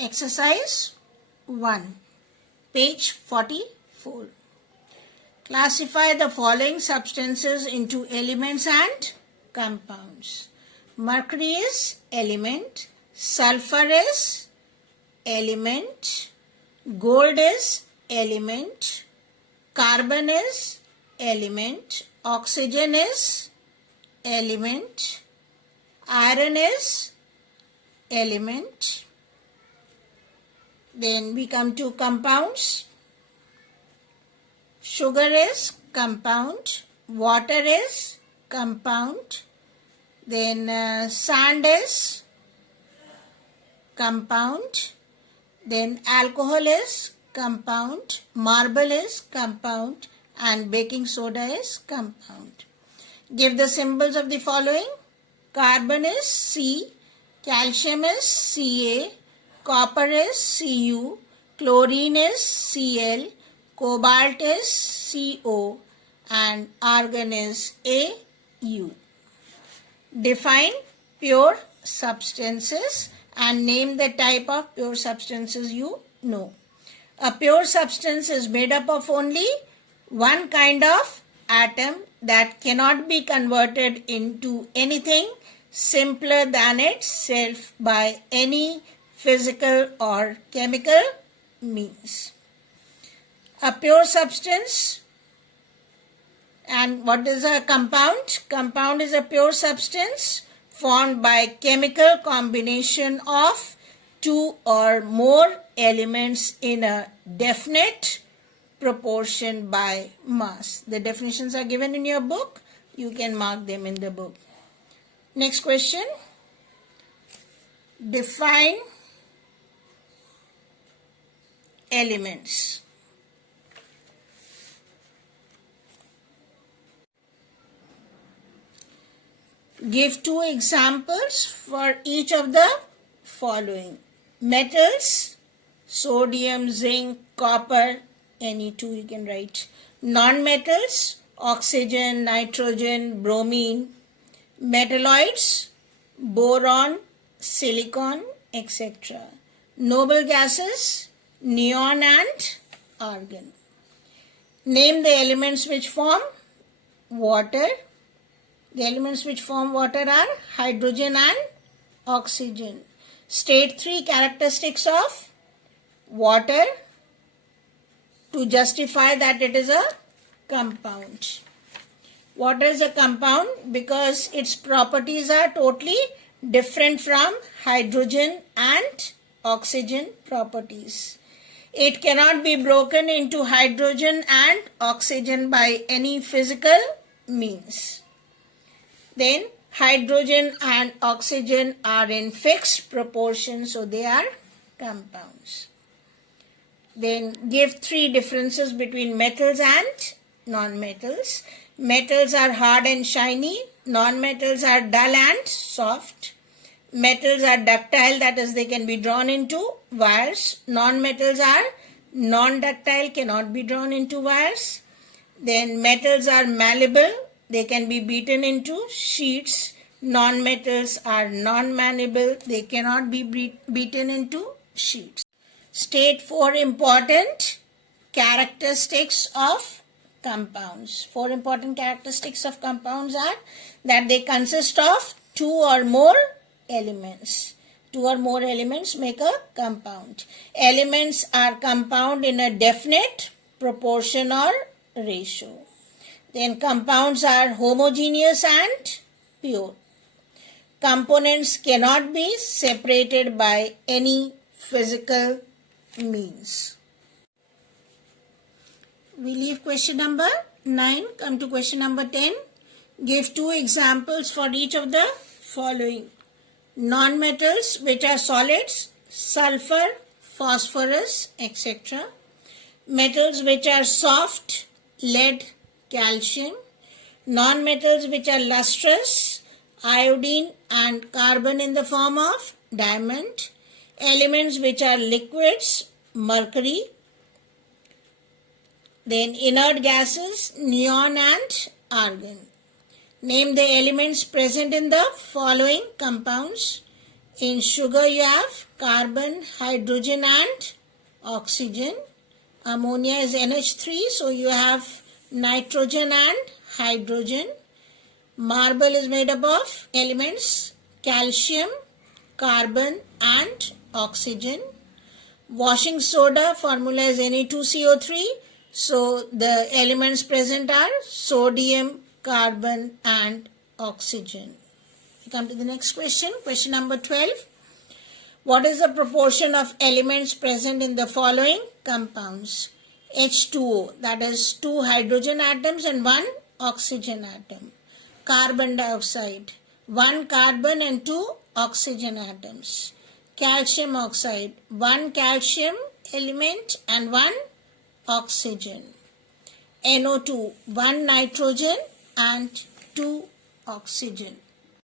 Exercise 1, page 44. Classify the following substances into elements and compounds. Mercury is element, sulfur is element, gold is element, carbon is element, oxygen is element, iron is element. Then we come to compounds. Sugar is compound, water is compound, then sand is compound, then alcohol is compound, marble is compound, and baking soda is compound. Give the symbols of the following. Carbon is C, calcium is Ca, copper is Cu, chlorine is Cl, cobalt is Co, and argon is Au. Define pure substances and name the type of pure substances you know. A pure substance is made up of only one kind of atom that cannot be converted into anything simpler than itself by any physical or chemical means. A pure substance. And what is a compound? Compound is a pure substance formed by chemical combination of two or more elements in a definite proportion by mass. The definitions are given in your book. You can mark them in the book. Next question. Define elements. Give two examples for each of the following. Metals, sodium, zinc, copper, any two you can write. Non-metals, oxygen, nitrogen, bromine. Metalloids, boron, silicon, etc. Noble gases, neon and argon. Name the elements which form water. The elements which form water are hydrogen and oxygen. State three characteristics of water to justify that it is a compound. Water is a compound because its properties are totally different from hydrogen and oxygen properties. It cannot be broken into hydrogen and oxygen by any physical means. Then hydrogen and oxygen are in fixed proportion, so they are compounds. Then give three differences between metals and non-metals. Metals are hard and shiny. Non-metals are dull and soft. Metals are ductile, that is, they can be drawn into wires. Non-metals are non-ductile, cannot be drawn into wires. Then metals are malleable, they can be beaten into sheets. Non-metals are non-malleable, they cannot be beaten into sheets. State four important characteristics of compounds. Four important characteristics of compounds are that they consist of two or more elements. Two or more elements make a compound. Elements are compound in a definite proportion or ratio. Then compounds are homogeneous and pure. Components cannot be separated by any physical means. We leave question number 9. Come to question number 10. Give two examples for each of the following. Non-metals which are solids, sulfur, phosphorus, etc. Metals which are soft, lead, calcium. Non-metals which are lustrous, iodine and carbon in the form of diamond. Elements which are liquids, mercury. Then inert gases, neon and argon. Name the elements present in the following compounds. In sugar you have carbon, hydrogen and oxygen. Ammonia is NH3, so you have nitrogen and hydrogen. Marble is made up of elements calcium, carbon and oxygen. Washing soda formula is Na2CO3, so the elements present are sodium, carbon and oxygen. We come to the next question, question number 12. What is the proportion of elements present in the following compounds? H2O, that is 2 hydrogen atoms and 1 oxygen atom. Carbon dioxide, 1 carbon and 2 oxygen atoms. Calcium oxide, 1 calcium element and 1 oxygen. NO2, 1 nitrogen and 2 oxygen.